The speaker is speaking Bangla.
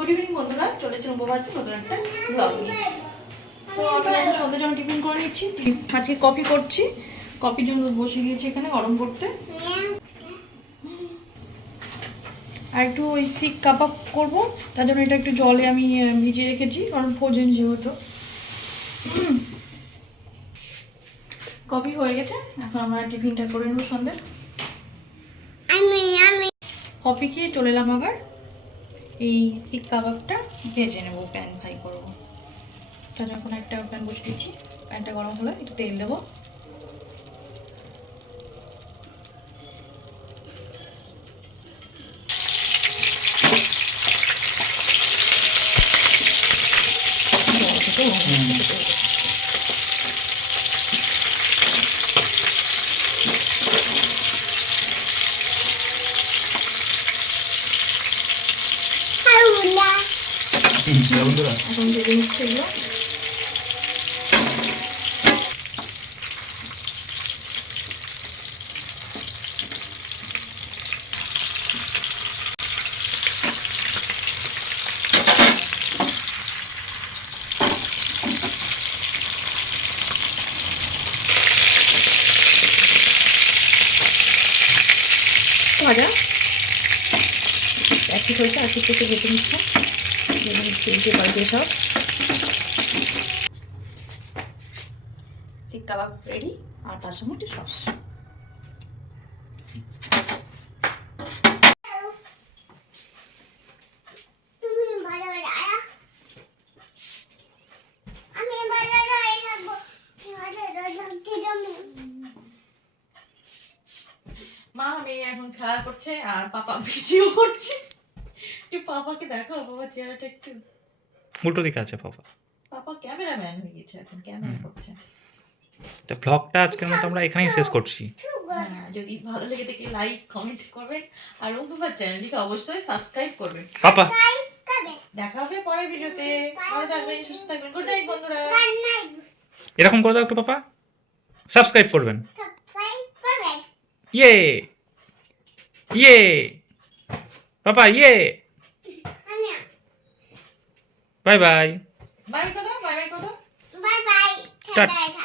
গুড ইভিনিং বন্ধুরা, চলেছে উপবাসী নতুন একটা ব্লগ নিয়ে। তো আমি এখন সন্ধ্যের জন্য টিফিন করে নিচ্ছি। আজকে কফি করছি, কফির জন্য বসে গিয়েছি এখানে গরম করতে। আর একটু ওই শিক কাবাব করবো, তার জন্য এটা একটু জলে আমি ভিজিয়ে রেখেছি, কারণ ফ্রোজেন যেহেতু। কফি হয়ে গেছে, এখন আমরা টিফিনটা করে নেবো সন্ধ্যে। কফি খেয়ে চলে এলাম আবার এই শিক কাবাবটা ভেজে নেবো, প্যান ফ্রাই করবো। তার এখন একটা প্যান বসে দিচ্ছি, প্যানটা গরম হলে একটু তেল দেবো। এখন ভেজে নিচ্ছে এগুলো। ভাজা এক পিস হয়েছে, আর পিস থেকে ভেজে নিচ্ছে, ভেজে পাল্টে সব। শিক কাবাব রেডি, আর তার সঙ্গে একটু সস। মা মেয়ে এখন খেলা করছে আর পাপা ভিডিও করছে। পাপাকে দেখো, বাবা চেহারাটা একটু উল্টো দিকে আছে পাপা। পাপা ক্যামেরাম্যান হয়ে গেছে, এখন ক্যামেরা করছে। তো ব্লগটা আজকের মতো আমরা এখানেই শেষ করছি। যদি ভালো লেগে থাকে লাইক কমেন্ট করবেন, আর রঘুবার চ্যানেলটিকে অবশ্যই সাবস্ক্রাইব করবেন। পাপা দেখা হবে পরের ভিডিওতে। ভালো থাকবেন, সুস্থ থাকবেন। গুড নাইট বন্ধুরা। এরকম করে দাও একটু পাপা, সাবস্ক্রাইব করবেন। ইয়ে ইয়ে পাপা ইয়ে। Bye bye. বাই কথা, বাই বাই কথা। টাটা।